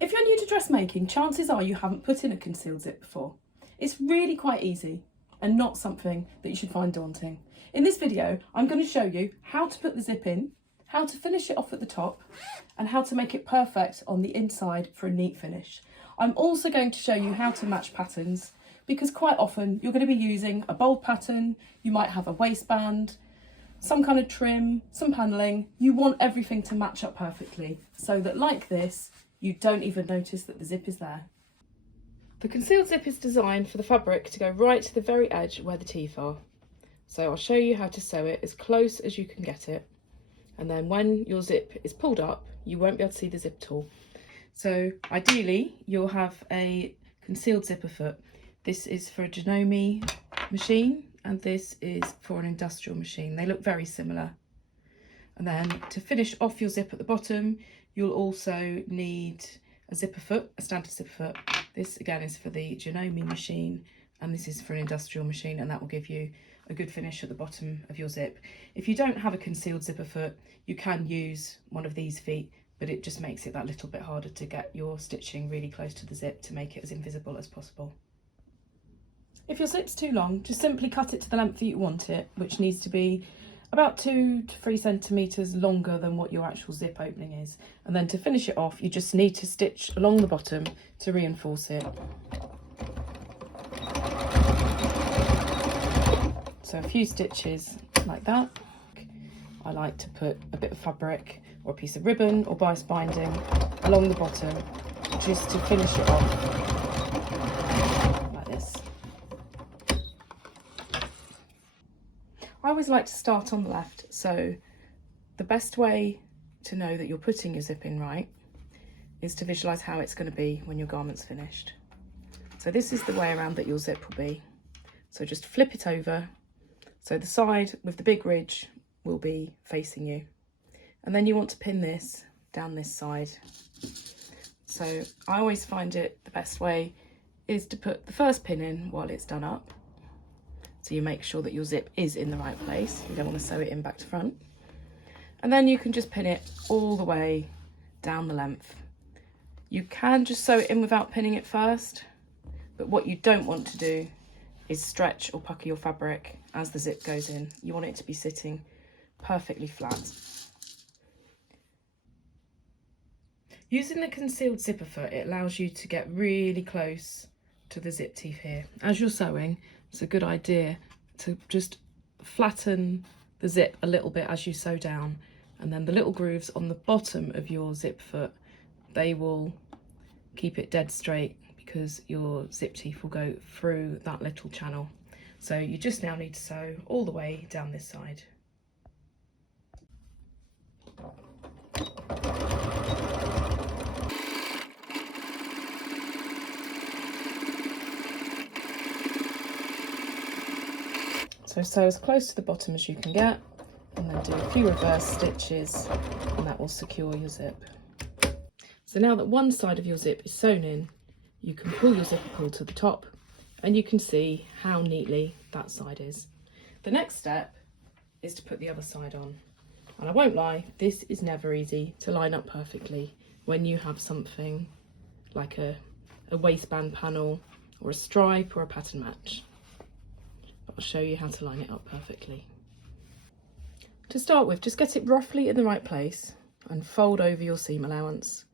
If you're new to dressmaking, chances are you haven't put in a concealed zip before. It's really quite easy and not something that you should find daunting. In this video, I'm going to show you how to put the zip in, how to finish it off at the top, and how to make it perfect on the inside for a neat finish. I'm also going to show you how to match patterns, because quite often you're going to be using a bold pattern, you might have a waistband, some kind of trim, some panelling. You want everything to match up perfectly so that, like this, you don't even notice that the zip is there. The concealed zip is designed for the fabric to go right to the very edge where the teeth are. So I'll show you how to sew it as close as you can get it. And then when your zip is pulled up, you won't be able to see the zip at all. So ideally, you'll have a concealed zipper foot. This is for a Dressmaking machine, and this is for an industrial machine. They look very similar. And then to finish off your zip at the bottom, you'll also need a zipper foot, a standard zipper foot. This again is for the Dressmaking machine, and this is for an industrial machine, and that will give you a good finish at the bottom of your zip. If you don't have a concealed zipper foot, you can use one of these feet, but it just makes it that little bit harder to get your stitching really close to the zip to make it as invisible as possible. If your zip's too long, just simply cut it to the length that you want it, which needs to be about 2 to 3 centimetres longer than what your actual zip opening is. And then to finish it off, you just need to stitch along the bottom to reinforce it. So a few stitches like that. I like to put a bit of fabric or a piece of ribbon or bias binding along the bottom just to finish it off like this. I always like to start on the left, so the best way to know that you're putting your zip in right is to visualise how it's going to be when your garment's finished. So this is the way around that your zip will be. So just flip it over, so the side with the big ridge will be facing you. And then you want to pin this down this side. So I always find it the best way is to put the first pin in while it's done up. So you make sure that your zip is in the right place. You don't want to sew it in back to front. And then you can just pin it all the way down the length. You can just sew it in without pinning it first, but what you don't want to do is stretch or pucker your fabric as the zip goes in. You want it to be sitting perfectly flat. Using the concealed zipper foot, it allows you to get really close to the zip teeth here. As you're sewing, it's a good idea to just flatten the zip a little bit as you sew down, and then the little grooves on the bottom of your zip foot, they will keep it dead straight because your zip teeth will go through that little channel. So you just now need to sew all the way down this side. So sew as close to the bottom as you can get, and then do a few reverse stitches, and that will secure your zip. So now that one side of your zip is sewn in, you can pull your zipper pull to the top, and you can see how neatly that side is. The next step is to put the other side on. And I won't lie, this is never easy to line up perfectly when you have something like a waistband panel or a stripe or a pattern match. I'll show you how to line it up perfectly. To start with, just get it roughly in the right place and fold over your seam allowance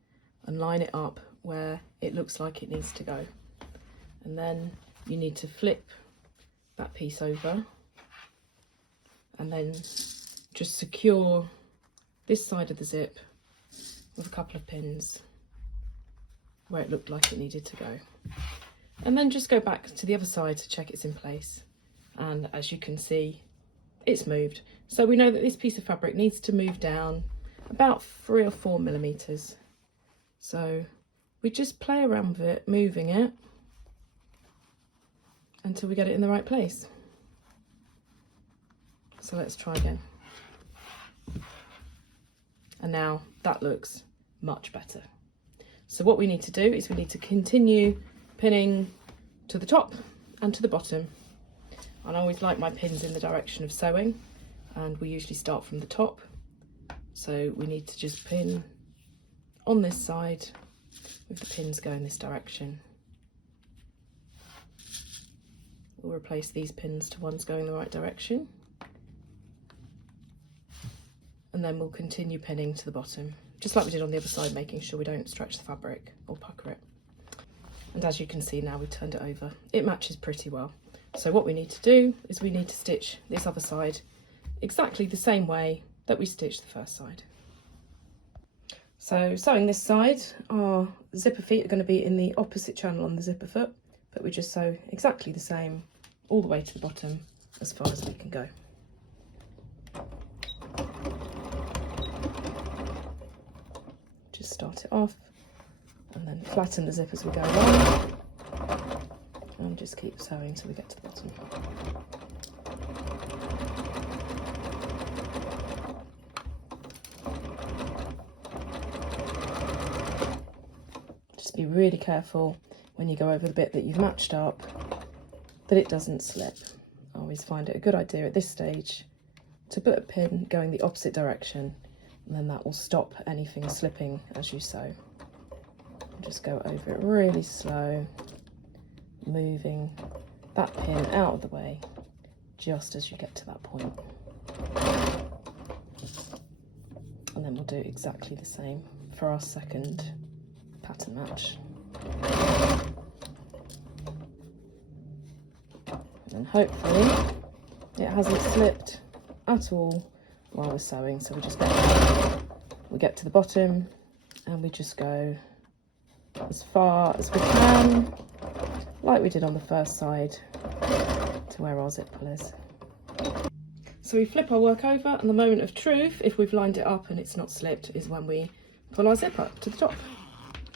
and line it up where it looks like it needs to go. And then you need to flip that piece over and then just secure this side of the zip with a couple of pins where it looked like it needed to go. And then just go back to the other side to check it's in place. And as you can see, it's moved. So we know that this piece of fabric needs to move down about 3 or 4 millimeters. So we just play around with it, moving it until we get it in the right place. So let's try again. And now that looks much better. So what we need to do is we need to continue pinning to the top and to the bottom. And I always like my pins in the direction of sewing, and we usually start from the top. So we need to just pin on this side with the pins going this direction. We'll replace these pins to ones going the right direction. And then we'll continue pinning to the bottom, just like we did on the other side, making sure we don't stretch the fabric or pucker it. And as you can see now, we've turned it over. It matches pretty well. So what we need to do is we need to stitch this other side exactly the same way that we stitched the first side. So sewing this side, our zipper feet are going to be in the opposite channel on the zipper foot, but we just sew exactly the same all the way to the bottom as far as we can go. Just start it off and then flatten the zip as we go along, and just keep sewing till we get to the bottom. Just be really careful when you go over the bit that you've matched up that it doesn't slip. I always find it a good idea at this stage to put a pin going the opposite direction, and then that will stop anything slipping as you sew. Just go over it really slow, moving that pin out of the way just as you get to that point. And then we'll do exactly the same for our second pattern match. And hopefully it hasn't slipped at all while we're sewing. So we get to the bottom and we just go as far as we can, like we did on the first side, to where our zip pull is. So we flip our work over, and the moment of truth, if we've lined it up and it's not slipped, is when we pull our zip up to the top.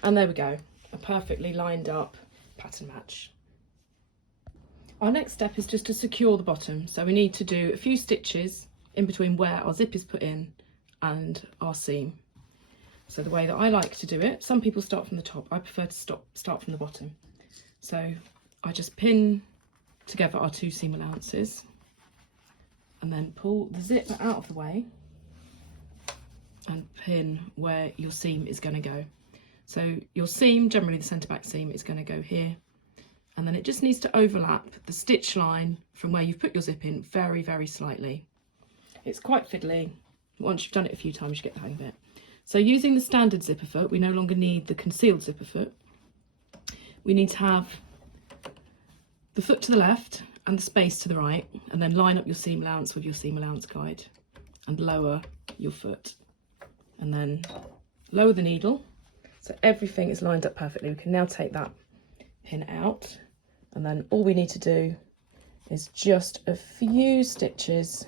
And there we go, a perfectly lined up pattern match. Our next step is just to secure the bottom. So we need to do a few stitches in between where our zip is put in and our seam. So the way that I like to do it, some people start from the top, I prefer to start from the bottom. So I just pin together our two seam allowances and then pull the zip out of the way and pin where your seam is going to go. So your seam, generally the centre back seam, is going to go here, and then it just needs to overlap the stitch line from where you've put your zip in very, very slightly. It's quite fiddly. Once you've done it a few times, you get the hang of it. So using the standard zipper foot, we no longer need the concealed zipper foot. We need to have the foot to the left and the space to the right, and then line up your seam allowance with your seam allowance guide and lower your foot, and then lower the needle. So everything is lined up perfectly. We can now take that pin out, and then all we need to do is just a few stitches.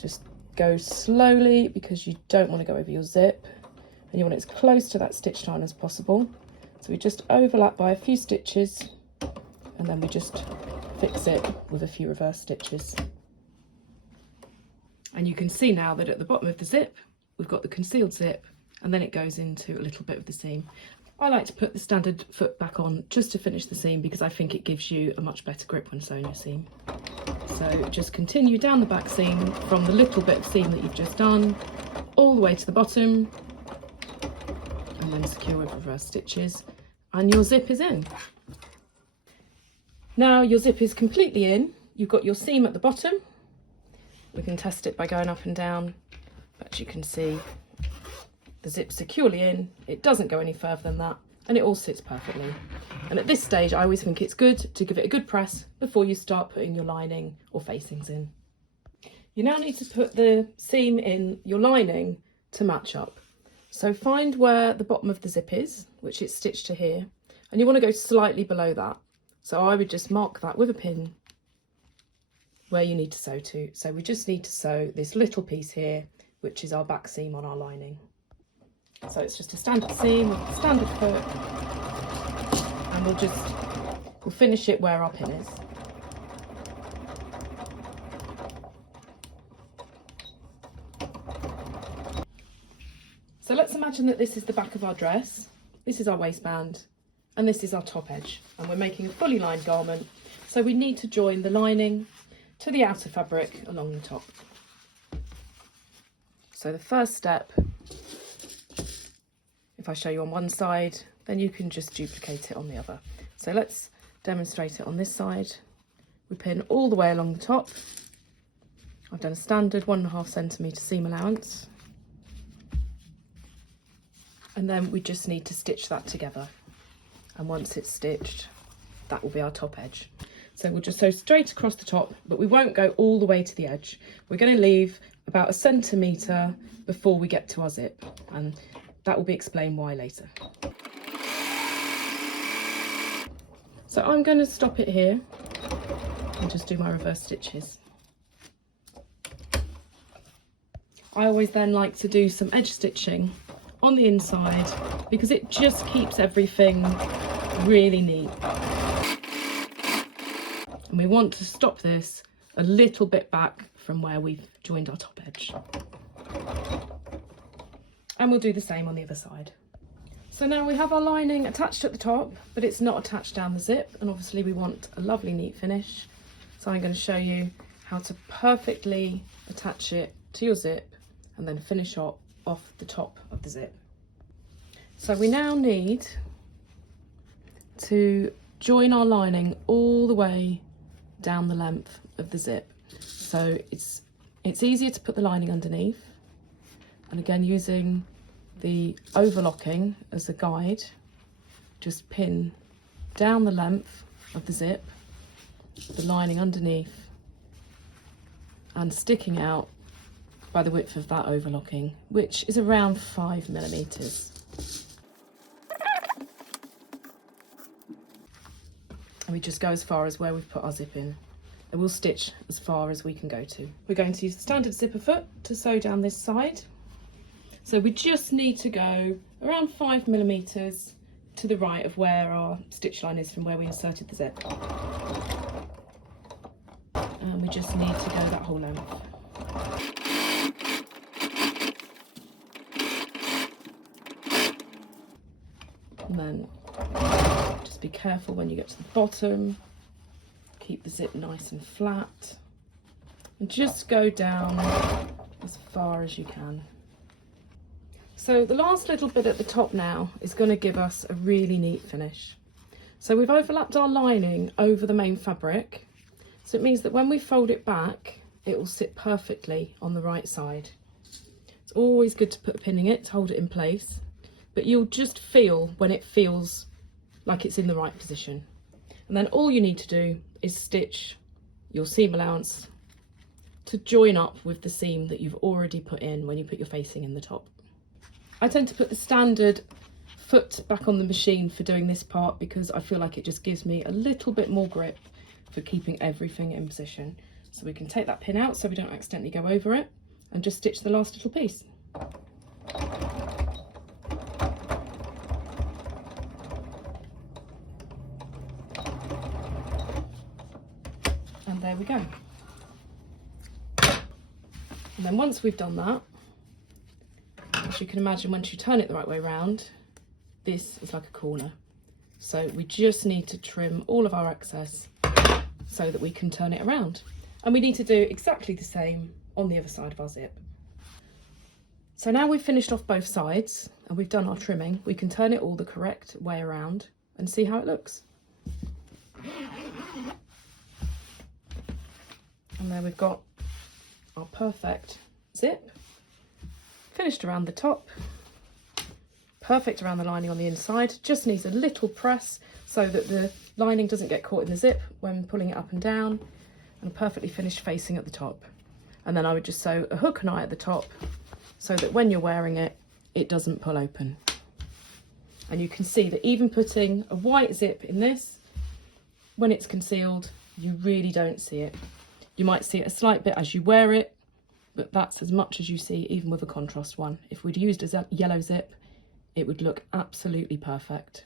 Just go slowly because you don't want to go over your zip, and you want it as close to that stitch line as possible. So we just overlap by a few stitches, and then we just fix it with a few reverse stitches. And you can see now that at the bottom of the zip we've got the concealed zip, and then it goes into a little bit of the seam. I like to put the standard foot back on just to finish the seam because I think it gives you a much better grip when sewing your seam. So just continue down the back seam from the little bit of seam that you've just done all the way to the bottom, and then secure with reverse stitches, and your zip is in. Now your zip is completely in, you've got your seam at the bottom. We can test it by going up and down, but you can see the zip's securely in, it doesn't go any further than that, and it all sits perfectly. And at this stage I always think it's good to give it a good press before you start putting your lining or facings in. You now need to put the seam in your lining to match up. So find where the bottom of the zip is, which it's stitched to here, and you want to go slightly below that. So I would just mark that with a pin where you need to sew to. So we just need to sew this little piece here, which is our back seam on our lining. So it's just a standard seam with a standard foot, and we'll finish it where our pin is. So let's imagine that this is the back of our dress, this is our waistband, and this is our top edge, and we're making a fully lined garment. So we need to join the lining to the outer fabric along the top. So the first step, if if I show you on one side, then you can just duplicate it on the other. So let's demonstrate it on this side. We pin all the way along the top. I've done a standard 1.5 centimetre seam allowance. And then we just need to stitch that together. And once it's stitched, that will be our top edge. So we'll just sew straight across the top, but we won't go all the way to the edge. We're going to leave about 1 centimetre before we get to our zip, and that will be explained why later. So I'm going to stop it here and just do my reverse stitches. I always then like to do some edge stitching on the inside because it just keeps everything really neat. And we want to stop this a little bit back from where we've joined our top edge. And we'll do the same on the other side. So now we have our lining attached at the top, but it's not attached down the zip, and obviously we want a lovely neat finish. So I'm going to show you how to perfectly attach it to your zip and then finish off the top of the zip. So we now need to join our lining all the way down the length of the zip. So it's easier to put the lining underneath, and again using the overlocking as a guide, just pin down the length of the zip, the lining underneath and sticking out by the width of that overlocking, which is around 5 millimeters. And we just go as far as where we've put our zip in, and we'll stitch as far as we can go to. We're going to use the standard zipper foot to sew down this side. So we just need to go around 5 millimeters to the right of where our stitch line is from where we inserted the zip. And we just need to go that whole length. And then just be careful when you get to the bottom, keep the zip nice and flat, and just go down as far as you can. So the last little bit at the top now is going to give us a really neat finish. So we've overlapped our lining over the main fabric, so it means that when we fold it back, it will sit perfectly on the right side. It's always good to put a pin in it to hold it in place, but you'll just feel when it feels like it's in the right position. And then all you need to do is stitch your seam allowance to join up with the seam that you've already put in when you put your facing in the top. I tend to put the standard foot back on the machine for doing this part because I feel like it just gives me a little bit more grip for keeping everything in position. So we can take that pin out so we don't accidentally go over it and just stitch the last little piece. And there we go. And then once we've done that, as you can imagine, once you turn it the right way around, this is like a corner. So we just need to trim all of our excess so that we can turn it around. And we need to do exactly the same on the other side of our zip. So now we've finished off both sides and we've done our trimming, we can turn it all the correct way around and see how it looks. And there we've got our perfect zip. Finished around the top, perfect around the lining on the inside, just needs a little press so that the lining doesn't get caught in the zip when pulling it up and down, and perfectly finished facing at the top. And then I would just sew a hook and eye at the top so that when you're wearing it, it doesn't pull open. And you can see that even putting a white zip in this, when it's concealed, you really don't see it. You might see it a slight bit as you wear it, but that's as much as you see even with a contrast one. If we'd used a yellow zip, it would look absolutely perfect.